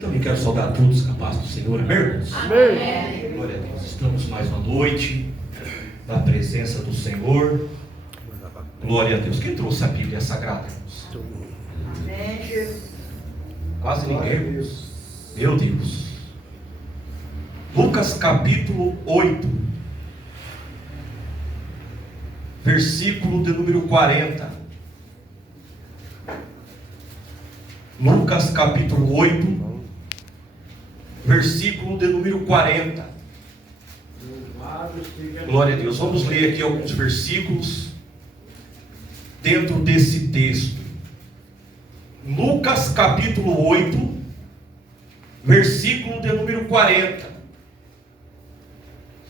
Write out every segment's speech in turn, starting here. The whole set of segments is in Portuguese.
Também quero saudar a todos com a paz do Senhor, amém, irmãos? Amém. Glória a Deus. Estamos mais uma noite na presença do Senhor. Glória a Deus. Quem trouxe a Bíblia Sagrada, irmãos? Amém, Jesus. Quase ninguém, irmãos. Meu Deus. Lucas capítulo 8, versículo de número 40. Lucas capítulo 8, versículo de número 40. Glória a Deus. Vamos ler aqui alguns versículos dentro desse texto. Lucas capítulo 8, versículo de número 40.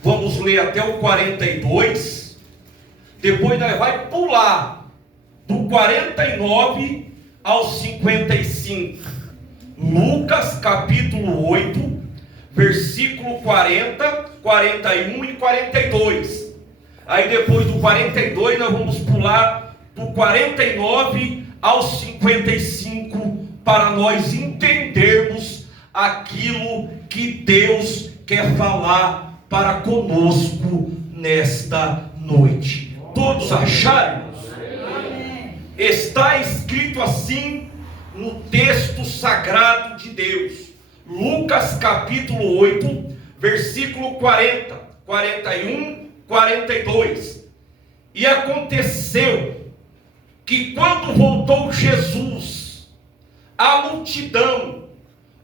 Vamos ler até o 42. Depois nós vamos pular do 49 ao 55. Lucas capítulo 8, versículo 40, 41 e 42. Aí depois do 42 nós vamos pular do 49 ao 55 para nós entendermos aquilo que Deus quer falar para conosco nesta noite. Todos acharam? Está escrito assim no texto sagrado de Deus, Lucas capítulo 8, versículo 40, 41, 42. E aconteceu que quando voltou Jesus, a multidão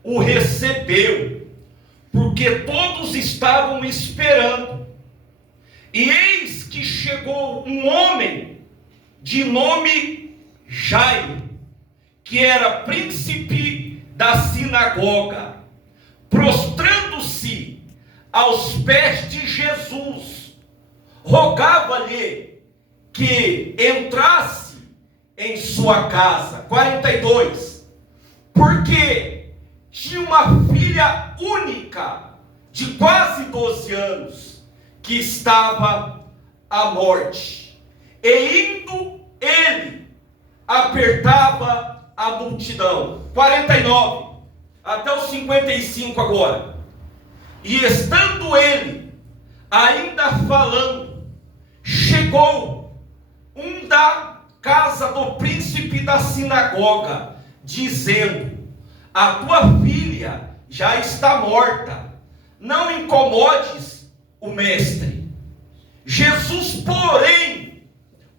o recebeu, porque todos estavam esperando. E eis que chegou um homem de nome Jairo, que era príncipe da sinagoga, prostrando-se aos pés de Jesus, rogava-lhe que entrasse em sua casa. 42. Porque tinha uma filha única, de quase 12 anos, que estava à morte. E indo ele, apertava a multidão. 49 até os 55 agora. E estando ele ainda falando, chegou um da casa do príncipe da sinagoga, dizendo: a tua filha já está morta, não incomodes o mestre. Jesus, porém,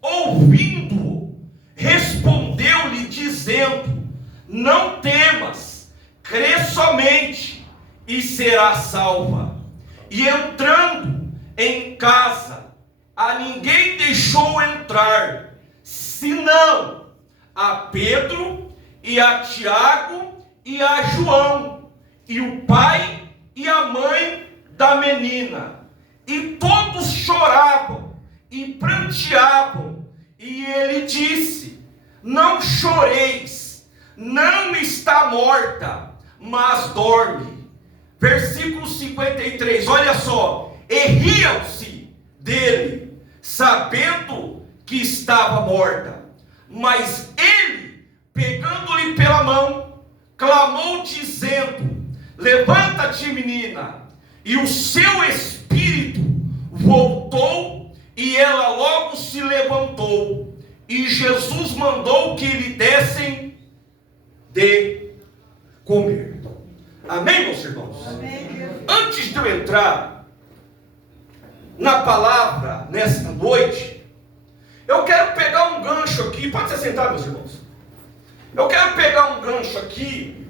ouvindo, respondeu-lhe dizendo: não temas, crê somente e será salva. E entrando em casa, a ninguém deixou entrar, senão a Pedro e a Tiago e a João, e o pai e a mãe da menina. E todos choravam e pranteavam. E ele disse: não choreis, não está morta, mas dorme. Versículo 53, olha só. E riam-se dele, sabendo que estava morta. Mas ele, pegando-lhe pela mão, clamou dizendo: levanta-te, menina. E o seu espírito voltou, e ela logo se levantou. E Jesus mandou que lhe dessem de comer. Amém, meus irmãos? Amém. Antes de eu entrar na palavra nesta noite, eu quero pegar um gancho aqui. Pode se sentar, meus irmãos. Eu quero pegar um gancho aqui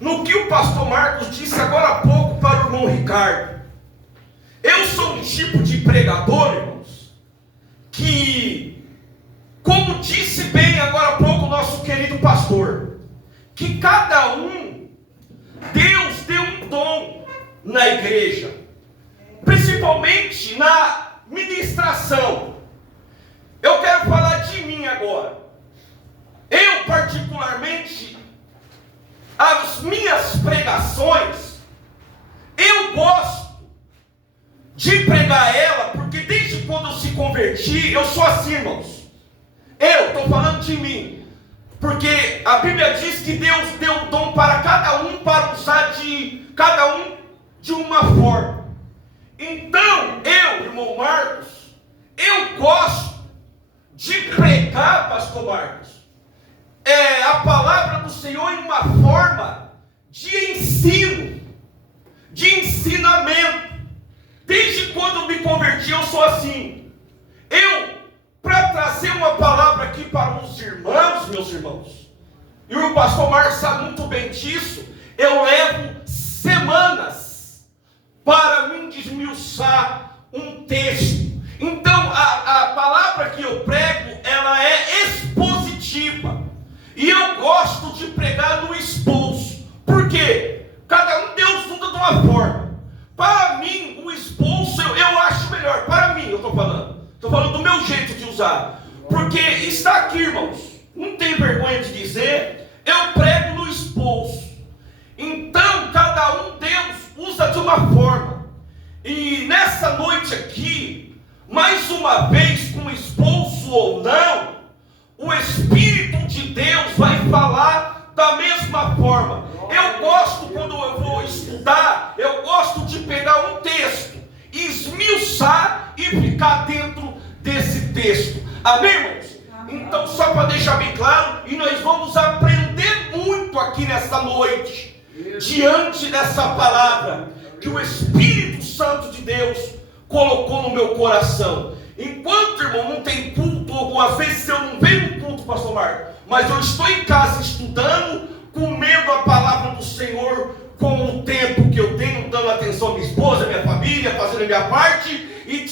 no que o pastor Marcos disse agora há pouco para o irmão Ricardo. Eu sou um tipo de pregador, irmãos, que, como disse bem agora há pouco o nosso querido pastor, que cada um, Deus deu um dom na igreja, principalmente na ministração. Eu quero falar de mim agora. Eu particularmente, as minhas pregações, eu gosto de pregar ela, porque desde quando eu se converti, eu sou assim, irmãos. Eu estou falando de mim. Porque a Bíblia diz que Deus deu um dom para cada um para cada um de uma forma. Então, eu, irmão Marcos, eu gosto de pregar, pastor Marcos, a palavra do Senhor em uma forma de ensino, de ensinamento. Desde quando eu me converti, eu sou assim. Para trazer uma palavra aqui para os irmãos, meus irmãos, e o pastor Marcos sabe muito bem disso, eu levo semanas para me desmiuçar um texto. Então, a palavra que eu prego, ela é expositiva. E eu gosto de pregar no expulso. Por quê? Cada um Deus usa de uma forma. Para mim, o expulso eu acho melhor. Para mim, eu estou falando. Estou falando do meu jeito de usar. Porque está aqui, irmãos. Não tenho vergonha de dizer. Eu prego no expulso. Então, cada um Deus usa de uma forma. E nessa noite aqui, mais uma vez, com expulso ou não, o Espírito de Deus vai falar da mesma forma. Eu gosto, quando eu vou estudar, eu gosto de pegar um texto, esmiuçar e ficar dentro desse texto. Amém, irmãos? Então, só para deixar bem claro, e nós vamos aprender muito aqui nessa noite, diante dessa palavra que o Espírito Santo de Deus colocou no meu coração. Enquanto, irmão, não tem culto, algumas vezes eu não venho no culto, pastor Marcos, mas eu estou em casa estudando, comendo a palavra do Senhor, com o tempo que eu tenho, dando atenção à minha esposa, à minha família, fazendo a minha parte, e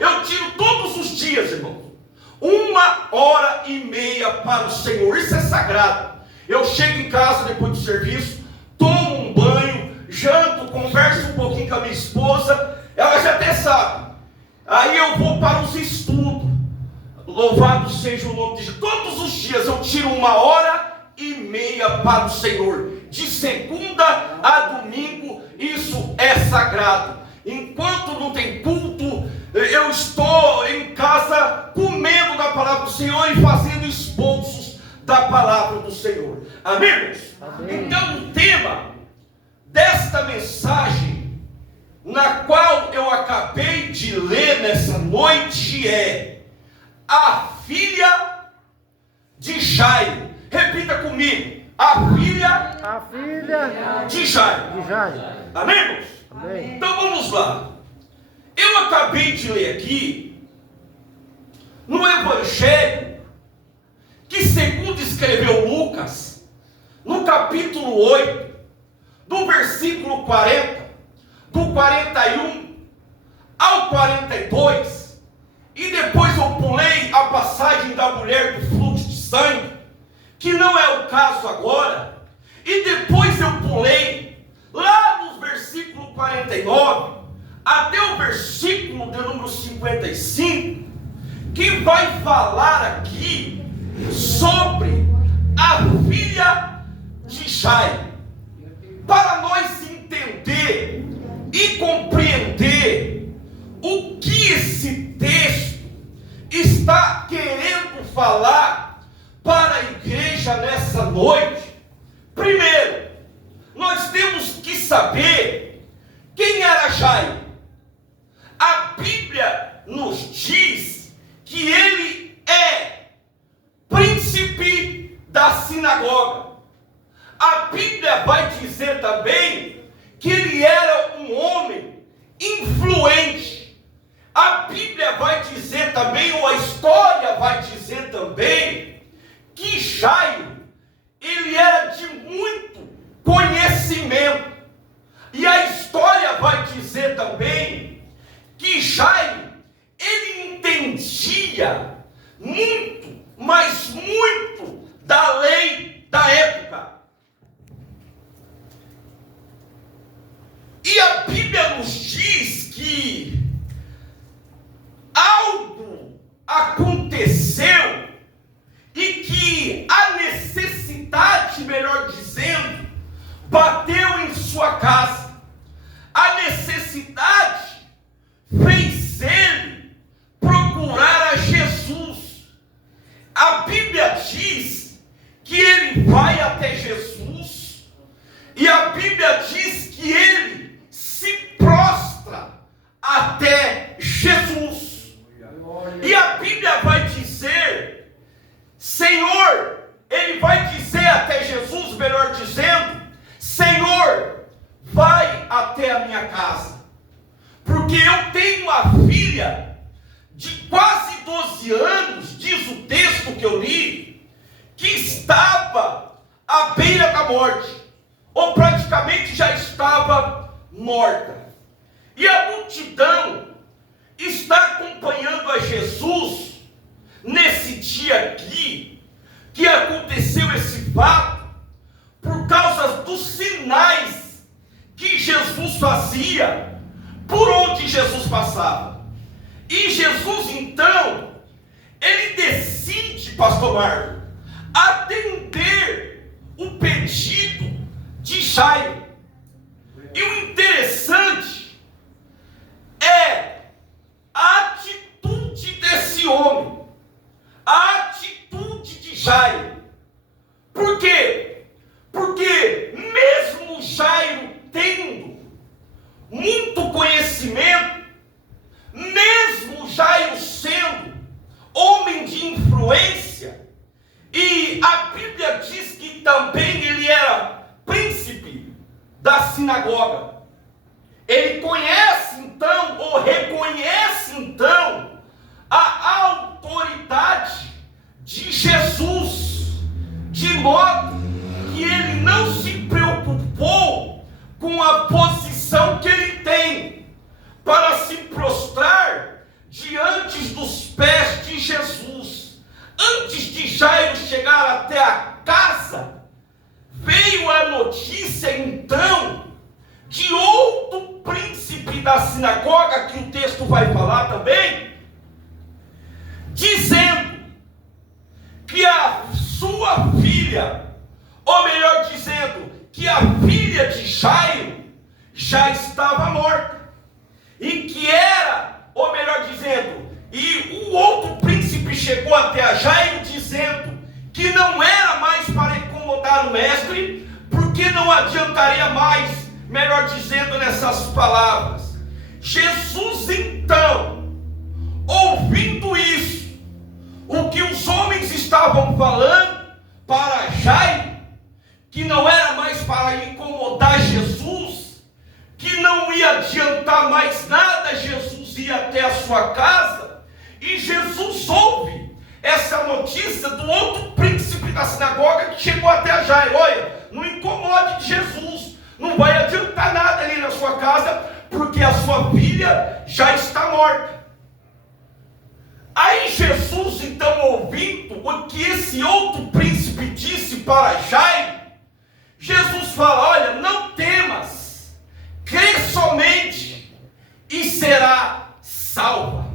eu tiro todos os dias, irmão, 1h30 para o Senhor. Isso é sagrado. Eu chego em casa depois do serviço, tomo um banho, janto, converso um pouquinho com a minha esposa, ela já até sabe. Aí eu vou para os estudos. Louvado seja o nome de Jesus. Todos os dias eu tiro 1h30 para o Senhor. De segunda a domingo, isso é sagrado. Enquanto não tem culto, eu estou em casa comendo da palavra do Senhor e fazendo expulsos da palavra do Senhor. Amém, irmãos? Amém. Então o tema desta mensagem, na qual eu acabei de ler nessa noite, é a filha de Jairo. Repita comigo: a filha de Jairo. Amém, irmãos? Amém. Então vamos lá. Eu acabei de ler aqui no Evangelho que, segundo escreveu Lucas, no capítulo 8, do versículo 40, do 41 ao 42, e depois eu pulei a passagem da mulher do fluxo de sangue, que não é o caso agora, e depois eu pulei lá nos versículos 49 até o versículo de número 55, que vai falar aqui sobre a filha de Jairo, para nós entender e compreender o que esse texto está querendo falar para a igreja nessa noite. Primeiro, nós temos que saber quem era Jairo. A Bíblia nos diz que ele é príncipe da sinagoga. A Bíblia vai dizer também que ele era um homem influente. A Bíblia vai dizer também, ou a história vai dizer também, que Jairo, ele era de muito conhecimento. E a história vai dizer também que Jairo, ele entendia muito, mas muito, da lei da época. E a Bíblia nos diz que algo aconteceu e que a necessidade, melhor dizendo, bateu em sua casa. A necessidade fez ele procurar a Jesus. A Bíblia diz que ele vai até Jesus, e a Bíblia diz que a minha casa. Porque eu tenho uma filha de quase 12 anos, diz o texto que eu li, que estava à beira da morte, ou praticamente já estava morta. E a multidão está acompanhando a Jesus nesse dia aqui, que aconteceu esse fato, por causa dos sinais que Jesus fazia, por onde Jesus passava. E Jesus, então, ele decide, pastor Marco, atender o pedido de Jairo. E o interessante é a atitude desse homem, a atitude de Jairo. Por quê? Porque mesmo Jairo tendo muito conhecimento, mesmo Jairo sendo homem de influência, e a Bíblia diz que também ele era príncipe da sinagoga, ele conhece então, ou reconhece então, a autoridade de Jesus, de modo que ele não se preocupou com a posição que ele tem para se prostrar diante dos pés de Jesus. Antes de Jairo chegar até a casa, veio a notícia então de outro príncipe da sinagoga, que o texto vai falar também, dizendo que a sua filha, ou melhor dizendo, que a filha de Jairo já estava morta, e que era, ou melhor dizendo, e o outro príncipe chegou até a Jairo dizendo que não era mais para incomodar o mestre, porque não adiantaria mais, melhor dizendo nessas palavras. Jesus então, ouvindo isso, o que os homens estavam falando para Jairo, que não era mais para incomodar Jesus, que não ia adiantar mais nada, Jesus ia até a sua casa, e Jesus ouve essa notícia do outro príncipe da sinagoga que chegou até a Jairo: olha, não incomode Jesus, não vai adiantar nada ali na sua casa, porque a sua filha já está morta. Aí Jesus, então, ouvindo o que esse outro príncipe disse para Jairo, Jesus fala: olha, não temas, crê somente e será salva.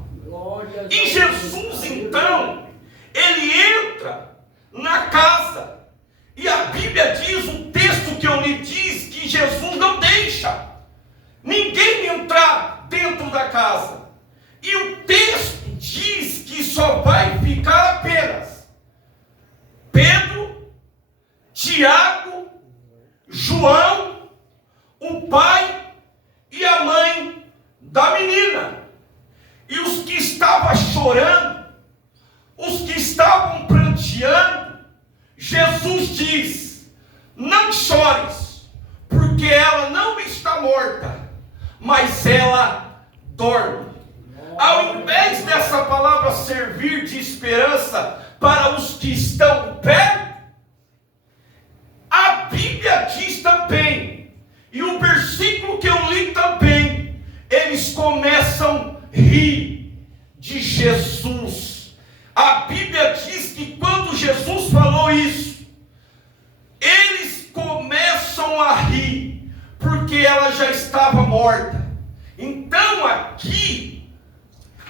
E Jesus, então, ele entra na casa, e a Bíblia diz, o texto que eu lhe diz, que Jesus não deixa ninguém entrar dentro da casa, e o texto diz que só vai ficar apenas Pedro, Tiago, João, o pai e a mãe da menina. E os que estavam chorando, os que estavam pranteando, Jesus diz: não chores, porque ela não está morta, mas ela dorme. Ao invés dessa palavra servir de esperança para os que estão perto, a Bíblia diz também, e o versículo que eu li também, eles começam a rir de Jesus. A Bíblia diz que quando Jesus falou isso, eles começam a rir, porque ela já estava morta. Então aqui,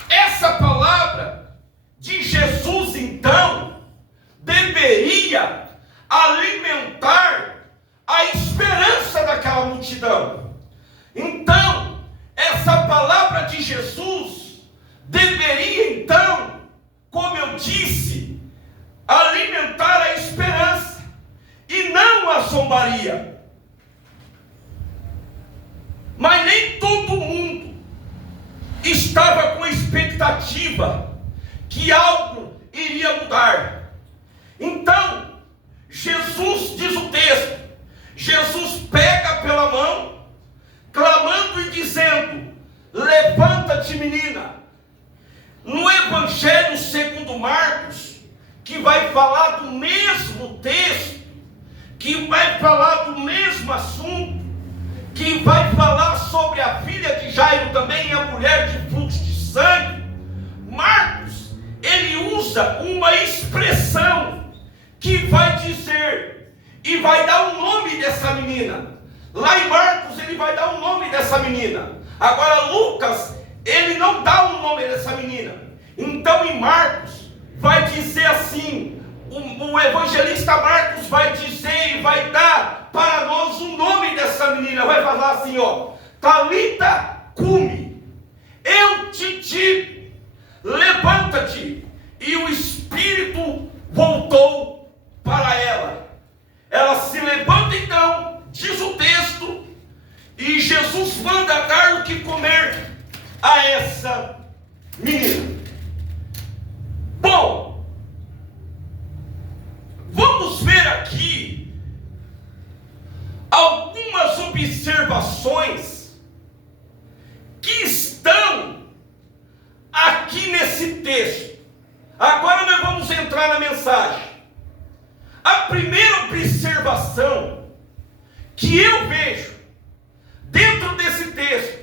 essa palavra de Jesus, então, deveria alimentar a esperança daquela multidão. Então, essa palavra de Jesus deveria, então, como eu disse, alimentar a esperança e não a zombaria. Mas nem todo mundo estava com expectativa que algo iria mudar. Então, Jesus, diz o texto, Jesus pega pela mão, clamando levanta-te, menina. No Evangelho segundo Marcos, que vai falar do mesmo texto, que vai falar do mesmo assunto, que vai falar sobre a filha de Jairo também e a mulher de fluxo de sangue, Marcos, ele usa uma expressão que vai dizer, e vai dar o nome dessa menina. Lá em Marcos ele vai dar o nome dessa menina. Agora Lucas, ele não dá o nome dessa menina. Então em Marcos vai dizer assim, o evangelista Marcos vai dizer e vai dar para nós o nome dessa menina. Vai falar assim, ó: Talita cumi, eu te digo, levanta-te. E o espírito voltou para ela. Ela se levanta então, diz o texto, e Jesus manda dar o que comer a essa menina. Bom, vamos ver aqui algumas observações que estão aqui nesse texto. Agora nós vamos entrar na mensagem. A primeira observação que eu vejo dentro desse texto,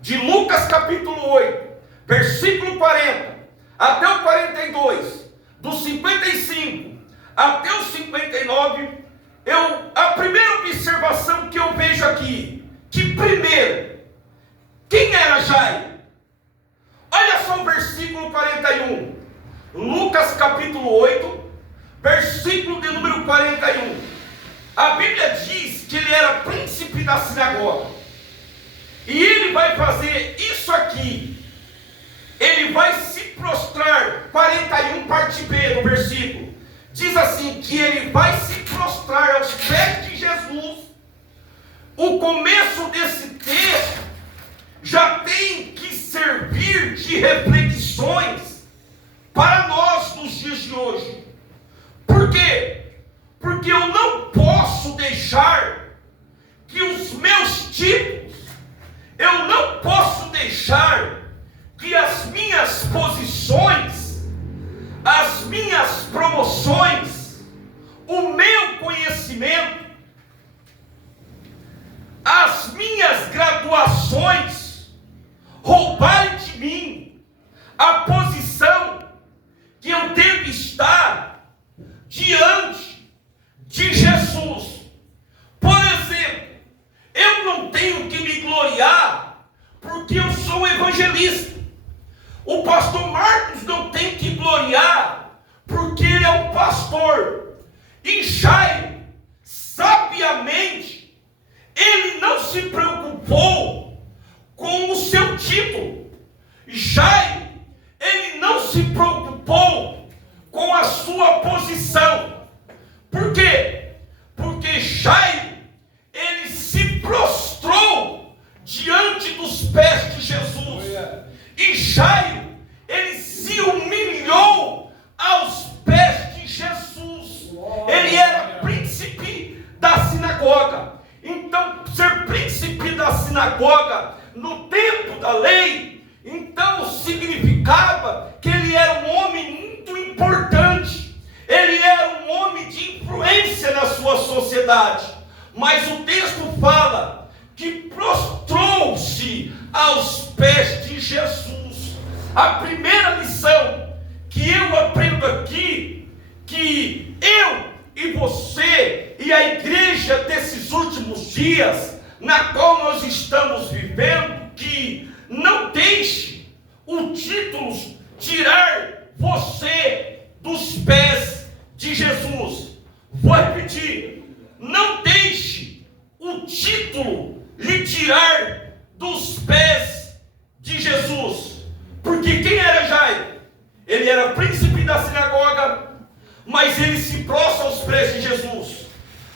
de Lucas capítulo 8, versículo 40 até o 42, do 55 até o 59, a primeira observação que eu vejo aqui, que primeiro, quem era Jairo? Olha só o versículo 41, Lucas capítulo 8, versículo de número 41. A Bíblia diz que ele era príncipe da sinagoga. E ele vai fazer isso aqui. Ele vai se prostrar. 41 parte B do versículo. Diz assim, que ele vai se prostrar aos pés de Jesus. O começo desse texto já tem que servir de reflexões para nós nos dias de hoje. Por quê? Porque eu não posso deixar que os meus títulos, eu não posso deixar que as minhas posições, as minhas promoções, o meu conhecimento, as minhas graduações, roubarem de mim a posição que eu devo estar diante de Jesus. Por exemplo, eu não tenho que me gloriar porque eu sou um evangelista. O pastor Marcos não tem que gloriar porque ele é um pastor. E Jairo, sabiamente, ele não se preocupou com o seu título. Jairo, ele não se preocupou com a sua posição. Por quê? Porque Jairo, ele se prostrou diante dos pés de Jesus. E Jairo, ele se humilhou aos pés de Jesus. Ele era príncipe da sinagoga. Então, ser príncipe da sinagoga no tempo da lei, então significava que ele era um homem muito importante. Ele era um homem de influência na sua sociedade. Mas o texto fala que prostrou-se aos pés de Jesus. A primeira lição que eu aprendo aqui, que eu e você e a igreja desses últimos dias, na qual nós estamos vivendo, que não deixe o título tirar você dos pés de Jesus. Vou repetir: não deixe o título lhe tirar dos pés de Jesus. Porque quem era Jairo? Ele era príncipe da sinagoga, mas ele se prostra aos pés de Jesus.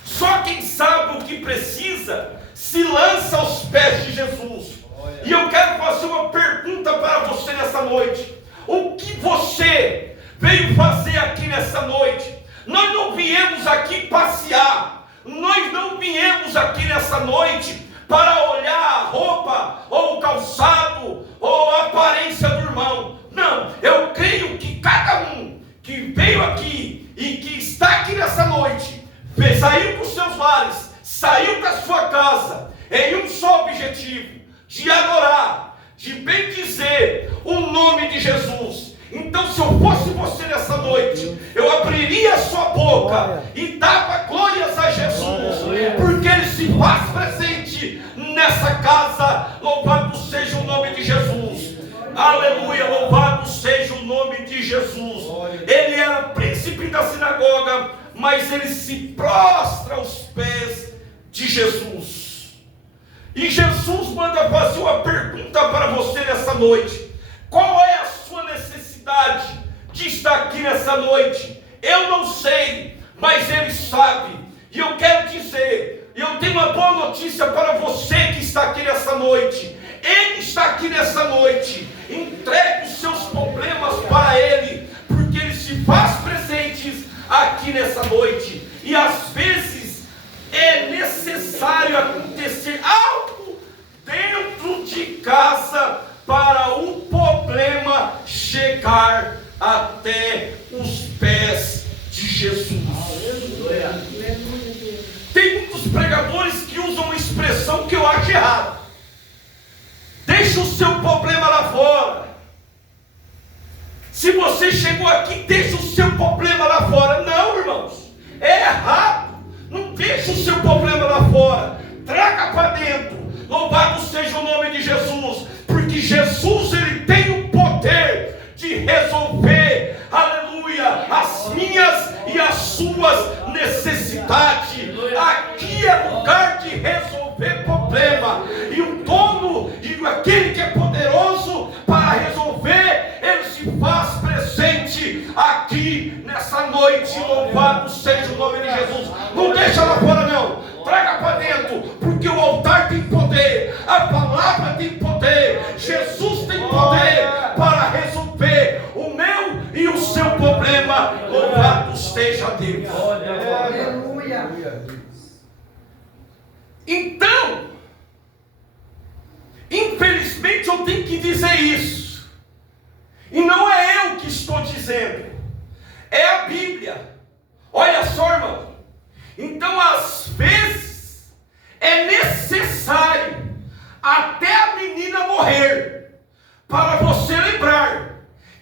Só quem sabe o que precisa se lança aos pés de Jesus. E eu quero fazer uma pergunta para você nessa noite: o que você veio fazer aqui nessa noite? Nós não viemos aqui passear, nós não viemos aqui nessa noite para olhar olhar a roupa, ou o calçado, ou a aparência do irmão. Não, eu creio que cada um que veio aqui e que está aqui nessa noite, saiu dos seus lares, saiu da sua casa, em um só objetivo, de adorar, de bendizer o nome de Jesus. Então, se eu fosse você nessa noite, eu abriria a sua boca e dava glórias a Jesus, porque Ele se faz presente nessa casa. Louvado seja o nome de Jesus. Aleluia, louvado seja o nome de Jesus. Ele era príncipe da sinagoga, mas ele se prostra aos pés de Jesus. E Jesus manda fazer uma pergunta para você nessa noite. Qual é a sua necessidade de estar aqui nessa noite? Eu não sei, mas Ele sabe. E eu quero dizer, eu tenho uma boa notícia para você que está aqui nessa noite. Ele está aqui nessa noite. Entregue os seus problemas para Ele, porque Ele se faz presentes aqui nessa noite. E às vezes é necessário acontecer algo dentro de casa para o problema chegar até os pés de Jesus. Tem muitos pregadores que usam uma expressão que eu acho errada. Deixa o seu problema lá fora. Se você chegou aqui, deixa o seu problema lá fora. Não, irmãos, é errado. Não deixa o seu problema lá fora. Traga para dentro. Louvado seja o nome de Jesus, porque Jesus, Ele tem o poder de resolver, aleluia, as minhas e as suas necessidades. Aqui é lugar de resolver problema, e o dono e aquele que é poderoso para resolver, Ele se faz presente aqui nessa noite. Louvado seja o nome de Jesus. Não deixa lá fora não, traga para dentro, porque o altar tem poder, a palavra tem poder, Jesus tem poder para resolver o meu e o seu problema. Louvado seja Deus. Aleluia. Então, infelizmente eu tenho que dizer isso, e não é eu que estou dizendo, é a Bíblia. Olha só, irmão. Então, às vezes é necessário até a menina morrer para você lembrar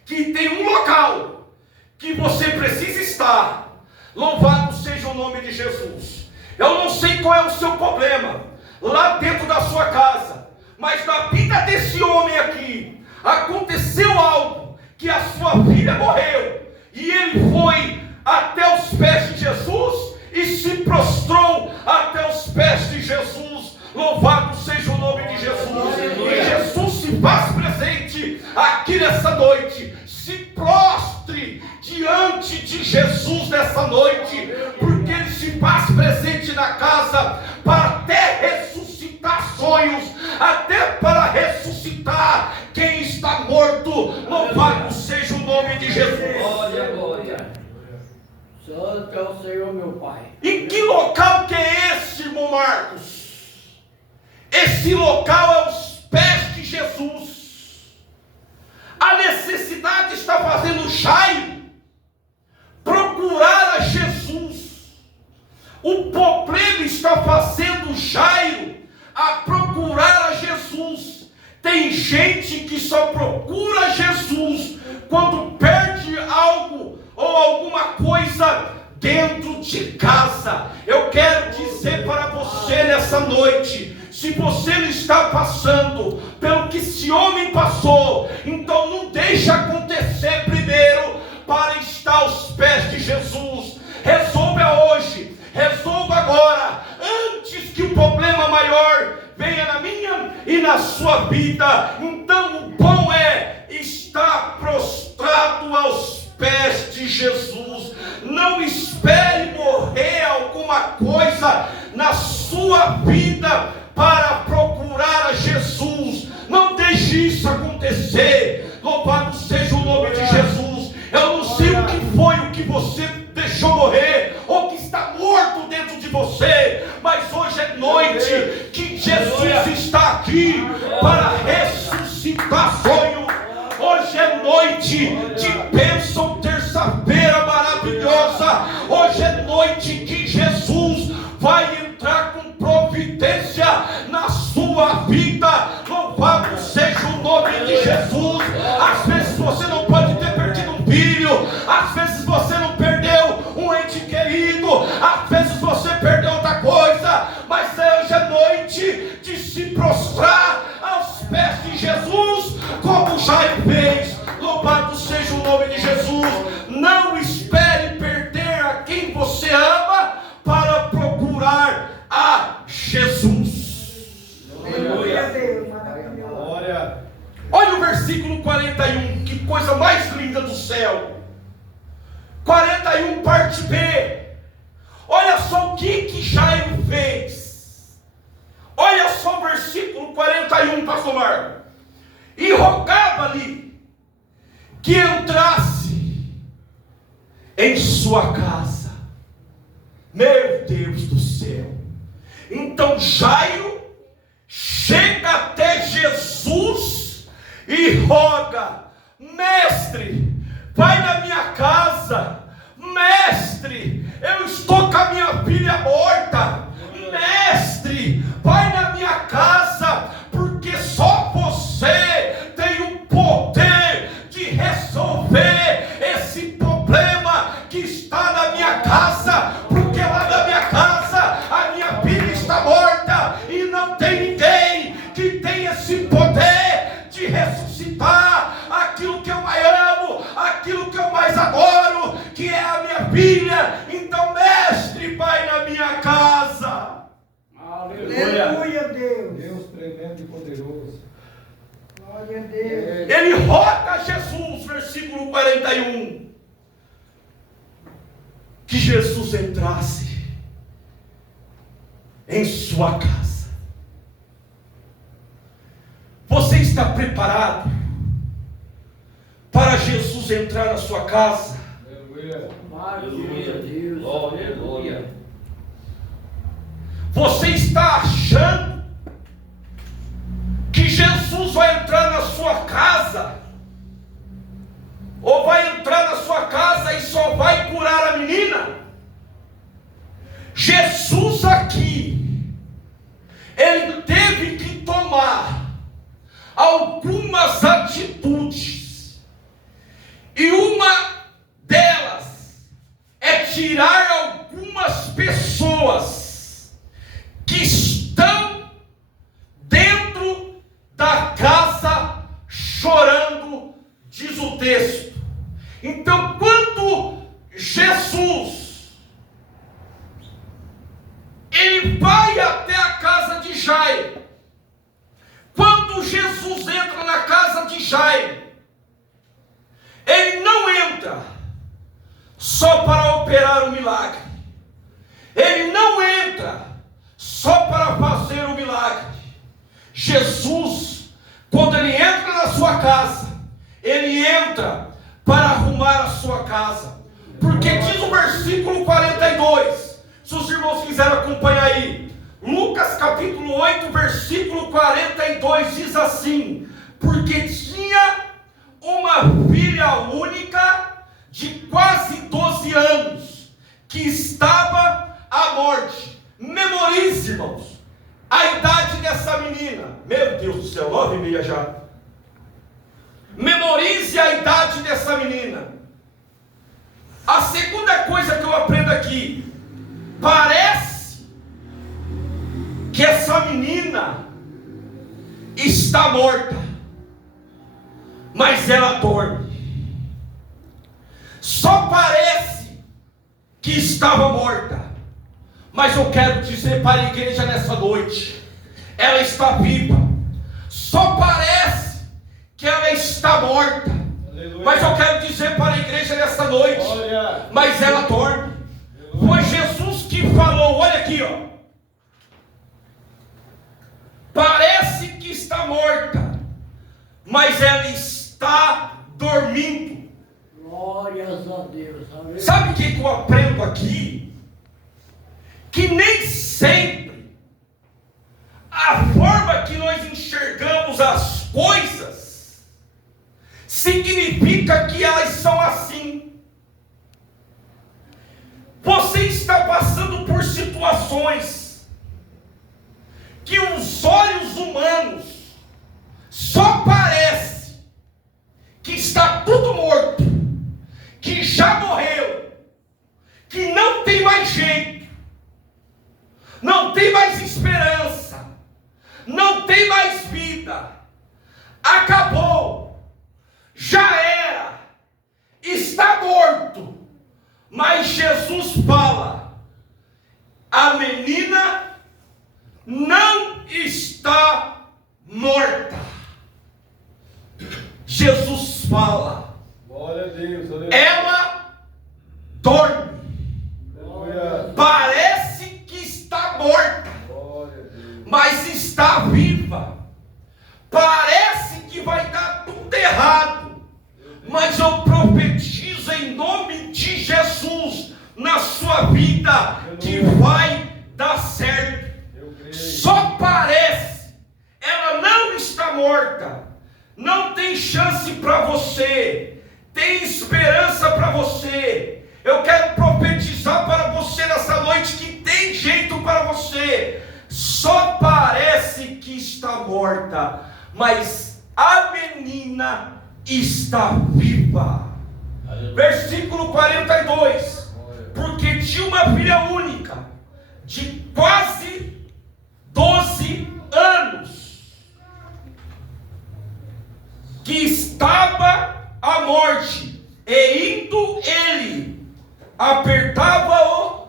que tem um local que você precisa estar. Louvado seja o nome de Jesus. Eu não sei qual é o seu problema lá dentro da sua casa, mas na vida desse homem aqui aconteceu algo, que a sua filha morreu, e ele foi até os pés de Jesus e se prostrou até os pés de Jesus. Louvado seja o nome de Jesus. E Jesus se faz presente aqui nessa noite. Se prostre diante de Jesus nessa noite, porque Ele se faz presente na casa para até ressuscitar sonhos, até para ressuscitar quem está morto. Louvado seja o nome de Jesus. Glória, glória. Santo é o Senhor, meu Pai. E que local que é esse, irmão Marcos? Esse local é os pés de Jesus. A necessidade está fazendo Jairo procurar a Jesus. O problema está fazendo Jairo a procurar a Jesus. Tem gente que só procura Jesus quando perde algo ou alguma coisa dentro de casa. Eu quero dizer para você nessa noite, se você não está passando pelo que esse homem passou, então não deixe acontecer primeiro para estar aos pés de Jesus. Resolva hoje, resolva agora, antes que o problema maior venha na minha e na sua vida. Então o bom é estar prostrado aos pés de Jesus. Não espere morrer alguma coisa na sua vida para procurar a Jesus. Não deixe isso acontecer. Louvado seja o nome de Jesus. Eu não sei o que foi o que você deixou morrer, ou que está morto dentro de você, mas hoje é noite que Jesus está aqui para ressuscitar sonho. Hoje é noite de bênção, terça-feira maravilhosa. Hoje é noite que Jesus vai entrar com providência na sua vida. Louvado seja o nome de Jesus. Às vezes você não pode ter perdido um filho, às vezes você não perdeu um ente querido, às vezes você perdeu outra coisa, mas hoje é noite de se prostrar aos pés de Jesus, como Jairo fez. Louvado seja o nome de Jesus. Não espere perder a quem você ama para procurar a Jesus. Glória. Olha o versículo 41, que coisa mais linda do céu. 41, parte B. Olha só o que Jairo fez. Olha só o versículo 41, pastor Marco. E rogava-lhe que entrasse em sua casa. Meu Deus do céu. Então Jairo chega até Jesus e roga: mestre, vai na minha casa. Mestre, eu estou com a minha filha morta. Mestre, vai na minha casa, porque só você tem o poder de resolver esse problema que está na minha casa, porque lá na minha casa a minha filha está morta e não tem ninguém que tem esse poder de ressuscitar aquilo que eu mais amo, aquilo que eu mais adoro, que é a minha filha. Então, mestre, vai na minha casa. Aleluia, Deus. Deus tremendo e poderoso. Glória a Deus. Ele roga a Jesus, versículo 41, que Jesus entrasse em sua casa. Você está preparado para Jesus entrar na sua casa? Aleluia, Deus. Aleluia. Você está achando que Jesus vai entrar na sua casa? Ou vai entrar na sua casa e só vai curar a menina? Jesus aqui, ele teve que tomar algumas atitudes, e uma delas é tirar algumas pessoas que estão dentro da casa chorando, diz o texto. Então, quando Jesus ele vai até a casa de Jairo, quando Jesus entra na casa de Jairo, ele não entra só para operar o milagre, ele não entra só para fazer o milagre. Jesus, quando ele entra na sua casa, ele entra para arrumar a sua casa, porque diz o versículo 42, se os irmãos quiserem acompanhar aí, Lucas capítulo 8, versículo 42, diz assim: porque tinha uma filha única de quase 12 anos, que estava à morte. Memorize, irmãos, a idade dessa menina. Meu Deus do céu, 9h30 já. Memorize a idade dessa menina. A segunda coisa que eu aprendo aqui, parece que essa menina está morta, mas ela dorme. Só parece que estava morta, mas eu quero dizer para a igreja nessa noite, ela está viva. Só parece que ela está morta, aleluia, mas eu quero dizer para a igreja nessa noite, olha, mas ela dorme. Foi Jesus que falou, olha aqui, ó. Parece que está morta, mas ela está dormindo. Glórias a Deus. Aleluia. Sabe o que eu aprendo aqui? Que nem sempre a forma que nós enxergamos as coisas, significa que elas são assim. Você está passando por situações que os olhos humanos só parece que está tudo morto, que já morreu, que não tem mais jeito, não tem mais esperança, não tem mais vida, acabou, já era, está morto. Mas Jesus fala: a menina não está morta. Jesus fala: glória a Deus, aleluia. Ela dorme. Aleluia. Parece que está morta, Glória a Deus. mas está viva. Parece que vai dar tudo errado, mas eu profetizo em nome de Jesus na sua vida que vai dar certo. Só parece, ela não está morta, não tem chance para você, tem esperança para você. Eu quero profetizar para você nessa noite que tem jeito para você. Só parece que está morta, mas a menina está viva. Versículo 42. Porque tinha uma filha única, de quase 12 anos, que estava à morte, e indo ele, apertava-o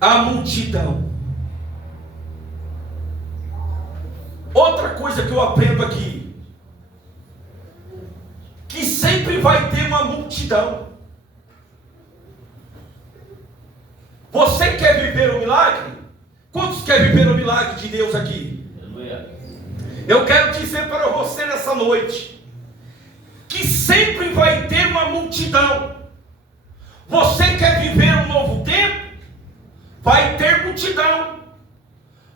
a multidão. Outra coisa que eu aprendo aqui, que sempre vai ter uma multidão. Você quer viver o milagre? Quantos querem viver o milagre de Deus aqui? Eu quero dizer para você nessa noite, que sempre vai ter uma multidão. Você quer viver um novo tempo? Vai ter multidão.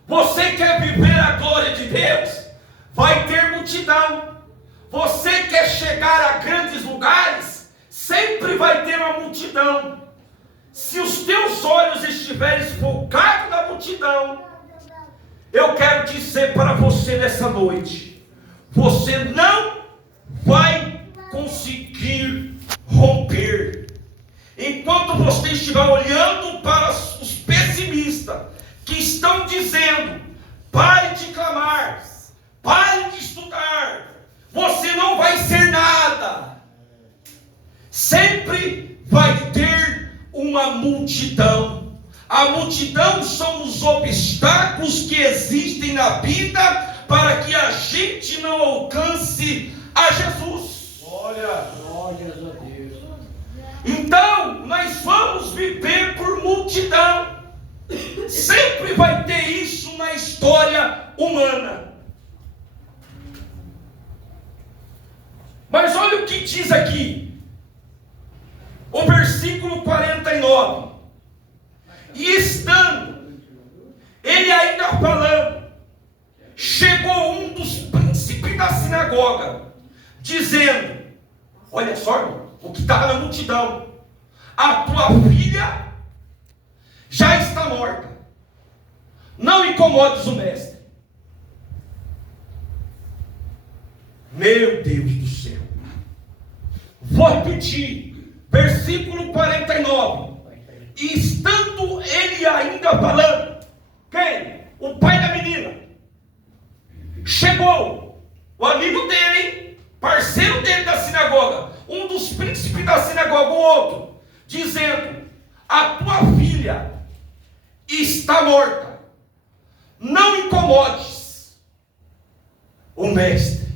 Você quer viver a glória de Deus? Vai ter multidão. Você quer chegar a grandes lugares? Sempre vai ter uma multidão. Se os teus olhos estiverem focados na multidão, eu quero dizer para você nessa noite, você não vai conseguir romper. Enquanto você estiver olhando para os pessimistas, que estão dizendo: pare de clamar, pare de estudar, você não vai ser nada. Sempre vai ter uma multidão. A multidão são os obstáculos que existem na vida para que a gente não alcance a Jesus. Glória a Deus. Então, nós vamos viver por multidão. Sempre vai ter isso na história humana. Mas olha o que diz aqui, o versículo 49. E estando ele ainda falando, chegou um dos príncipes da sinagoga, dizendo: olha só, irmão, o que estava na multidão: a tua filha já está morta, não incomodes o mestre. Meu Deus do céu. Vou repetir, versículo 49. E estando ele ainda falando, quem? O pai da menina. Chegou o amigo dele, parceiro dele da sinagoga, um dos príncipes da sinagoga, o outro, dizendo: a tua filha está morta, não incomodes o mestre.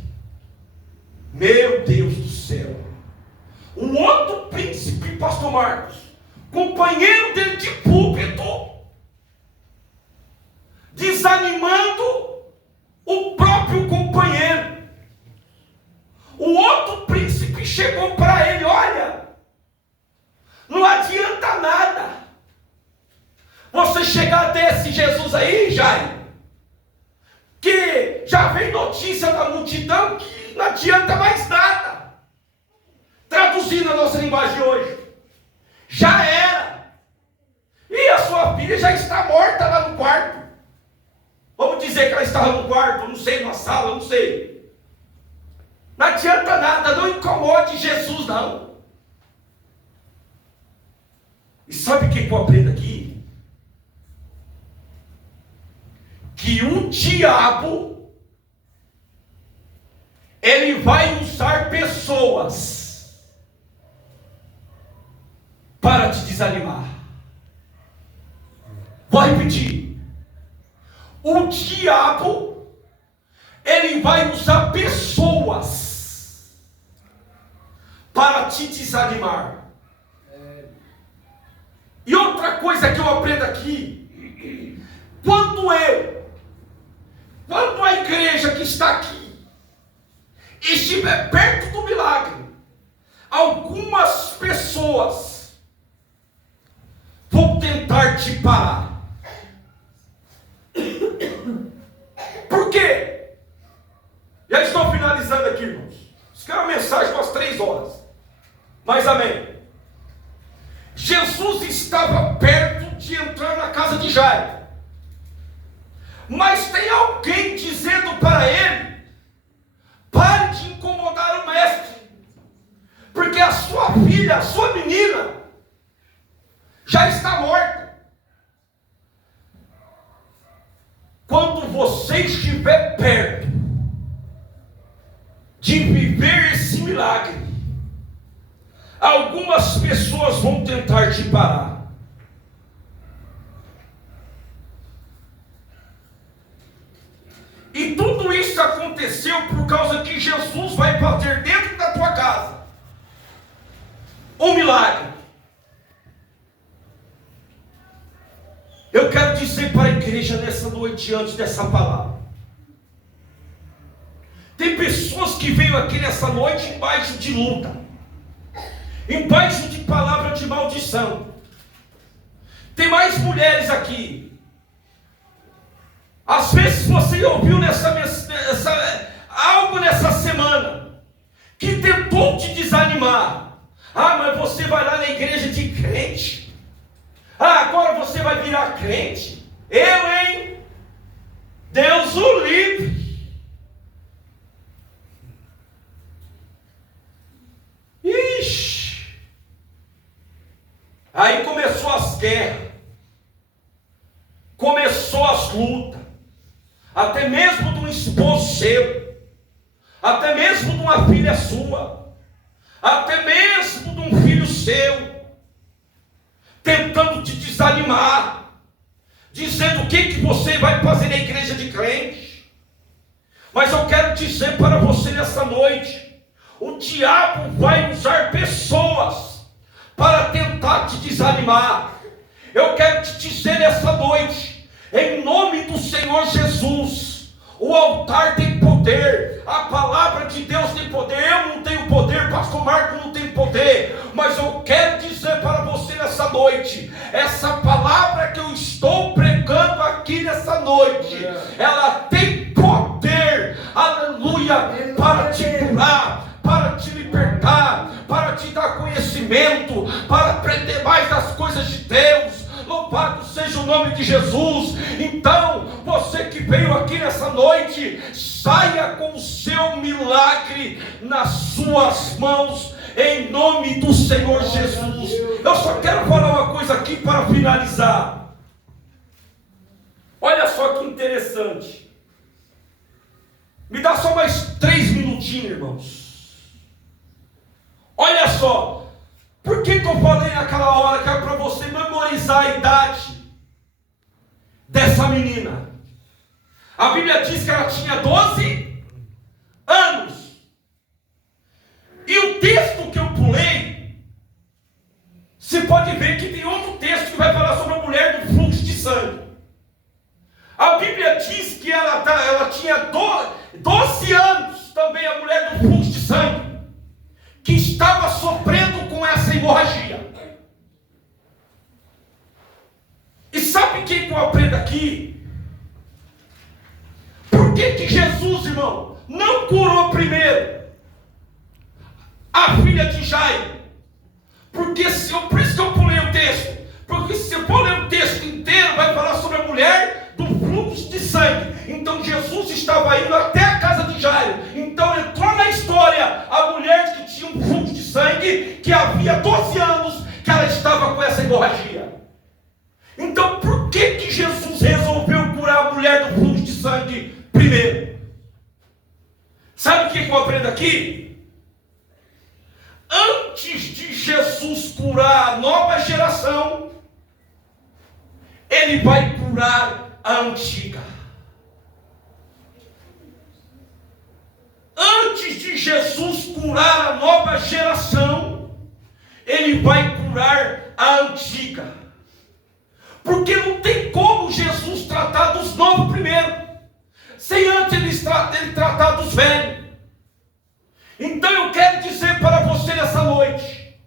Meu Deus do céu. Um outro príncipe, pastor Marcos, companheiro dele de púlpito, desanimando o próprio companheiro. O outro príncipe chegou para ele: olha, não adianta nada você chegar até esse Jesus aí, Jairo. que já vem notícia da multidão que não adianta mais nada. Traduzindo a nossa linguagem hoje, já era. E a sua filha já está morta lá no quarto. Vamos dizer que ela estava no quarto, não sei, numa sala, não sei. Não adianta nada, não incomode Jesus, não. E sabe o que eu aprendo aqui? Que o diabo, ele vai usar pessoas para te desanimar. Vou repetir. O diabo, ele vai usar pessoas para te desanimar. E outra coisa que eu aprendo aqui, quando a igreja que está aqui estiver perto do milagre, algumas pessoas vão tentar te parar. Por quê? Já estou finalizando aqui, irmãos. Isso aqui é uma mensagem de umas 3 horas. Mas amém. Jesus estava perto de entrar na casa de Jairo. Mas tem alguém dizendo para ele: pare de incomodar o mestre, porque a sua filha, a sua menina, já está morta. Quando você estiver perto de viver esse milagre, algumas pessoas vão tentar te parar. E tudo isso aconteceu por causa que Jesus vai fazer dentro da tua casa um milagre. Eu quero dizer para a igreja nessa noite, antes dessa palavra, tem pessoas que veio aqui nessa noite embaixo de luta, embaixo de palavra de maldição. Tem mais mulheres aqui. Às vezes você ouviu algo nessa semana que tentou te desanimar. Ah, mas você vai lá na igreja de crente. Ah, agora você vai virar crente. Eu, hein? Deus o livre. Ixi. Aí começou as guerras. Começou as lutas. Até mesmo de um esposo seu. Até mesmo de uma filha sua. Até mesmo de um filho seu. Tentando te desanimar, dizendo o que você vai fazer na igreja de crente. Mas eu quero dizer para você nessa noite, o diabo vai usar pessoas para tentar te desanimar. Eu quero te dizer nessa noite, em nome do Senhor Jesus, o altar tem poder, a palavra de Deus tem poder. Eu não tenho poder, pastor Marco não tem poder, mas eu quero dizer para você nessa noite, essa palavra que eu estou pregando aqui nessa noite, ela tem poder, aleluia, para te curar, para te libertar, para te dar conhecimento, para aprender mais das coisas de Deus. Louvado seja o nome de Jesus. Então, você que veio aqui nessa noite, saia com o seu milagre nas suas mãos, em nome do Senhor Jesus. Eu só quero falar uma coisa aqui para finalizar. Olha só que interessante. Me dá só mais 3 minutinhos, irmãos. Olha só. Por que eu falei naquela hora que é para você memorizar a idade dessa menina? A Bíblia diz que ela tinha 12 anos. E o texto que eu pulei, você pode ver que tem outro texto que vai falar sobre a mulher do fluxo de sangue. A Bíblia diz que ela tinha 12 anos, também a mulher do fluxo de sangue, que estava sofrendo com essa hemorragia. E sabe o que eu aprendo aqui? Por que Jesus, irmão, não curou primeiro a filha de Jairo? Por isso que eu pulei o texto. Porque se eu ler o texto inteiro, vai falar sobre a mulher do fluxo de sangue. Então Jesus estava indo até a casa de Jairo. Então entrou na história a mulher que tinha um fluxo de sangue, que havia 12 anos que ela estava com essa hemorragia. Então por que Jesus resolveu curar a mulher do fluxo de sangue primeiro? Sabe o que eu aprendo aqui? Antes de Jesus curar a nova geração, Ele vai curar a antiga. Antes de Jesus curar a nova geração, Ele vai curar a antiga. Porque não tem como Jesus tratar dos novos primeiro, sem antes ele tratar dos velhos. Então eu quero dizer para você nessa noite,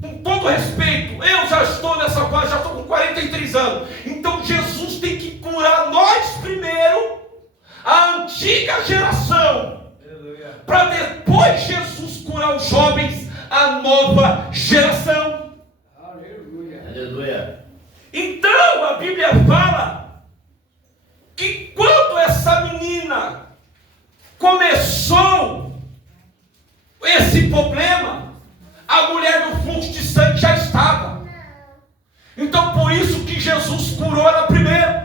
com todo respeito, eu já estou nessa fase, já estou com 43 anos, então Jesus tem que curar nós primeiro, a antiga geração, para depois Jesus curar os jovens, a nova geração. Aleluia. Aleluia. Então a Bíblia fala que quando essa menina começou esse problema, a mulher do fluxo de sangue já estava. Então por isso que Jesus curou ela primeiro.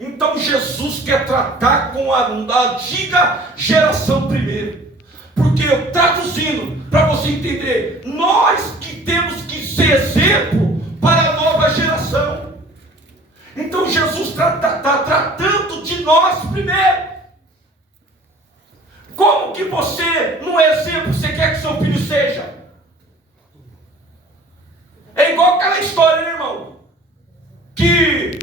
Então Jesus quer tratar com a antiga geração primeiro. Porque traduzindo, para você entender, nós que temos que ser exemplo para a nova geração. Então Jesus está tratando de nós primeiro. Como que você, no exemplo, você quer que seu filho seja? É igual aquela história, né, irmão? Que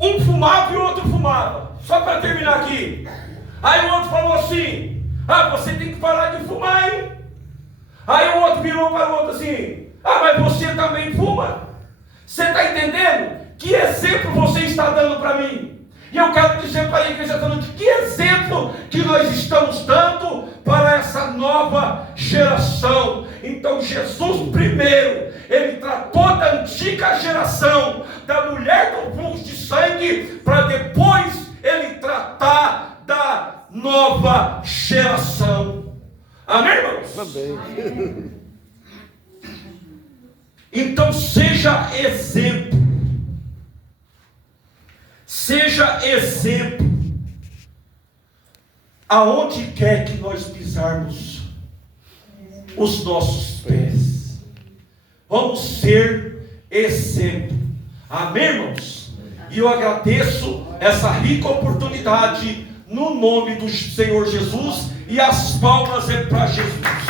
um fumava e o outro fumava. Só para terminar aqui. Aí o outro falou assim: você tem que parar de fumar, hein? Aí o outro virou para o outro assim: mas você também fuma? Você está entendendo? Que exemplo você está dando para mim? E eu quero dizer para a igreja esta noite, que exemplo que nós estamos dando para essa nova geração. Então Jesus primeiro, Ele tratou da antiga geração, da mulher do fluxo de sangue, para depois Ele tratar da nova geração. Amém, irmãos? Amém. Então seja exemplo. Seja exemplo. Aonde quer que nós pisarmos os nossos pés, vamos ser exemplo. Amém, irmãos? E eu agradeço essa rica oportunidade no nome do Senhor Jesus, e as palmas é para Jesus.